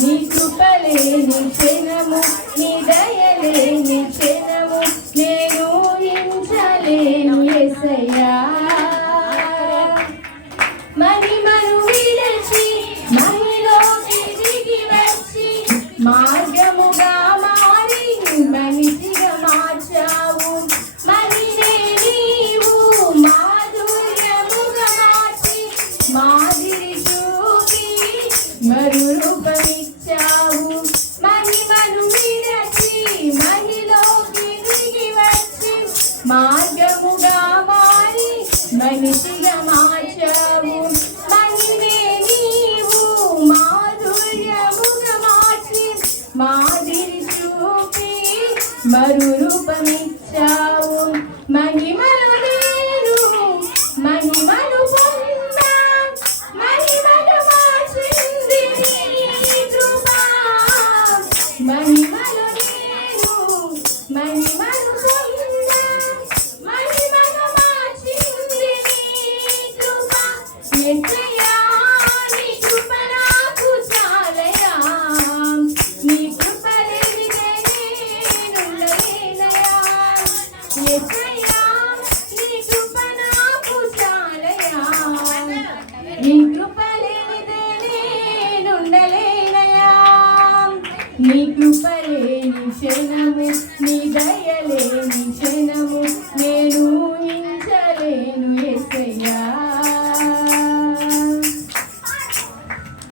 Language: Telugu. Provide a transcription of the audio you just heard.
నీ కృపలేని క్షణము నీ దయలేని క్షణము నేను ఊహించలేను యేసయ్యా మహిమను విడచి మహిలోకి దిగి వచ్చి మార్గముగా మారి మనిషిగా మార్చావు మహినే నీవు మాధుర్యముగా మార్చి మాదిరి చూపి మరు రూపమిచ్చావు మహిమను విడచి మహిలోకి దిగి వచ్చి మార్గముగా మారి మనిషిగా మార్చావు మహిమే నీవు మాధుర్యముగా మార్చి మాదిరి చూపి మరు రూపమిచ్చావు మహిమను నేను మహిమను పొందా మహిమను మార్చింది నీ కృప మహిమను నేను మహిమను పొందా మహిమను మార్చింది నీ కృప యేసయ్యా నీ కృప నాకు చాలయ్యా నీ కృప లేనిదే నేనుండలేనయ్యా యేసయ్యా నీ కృప నాకు చాలయ్యా నీ కృప లేనిదే నేనుండలేనయ్యా నీ కృప లేని క్షణము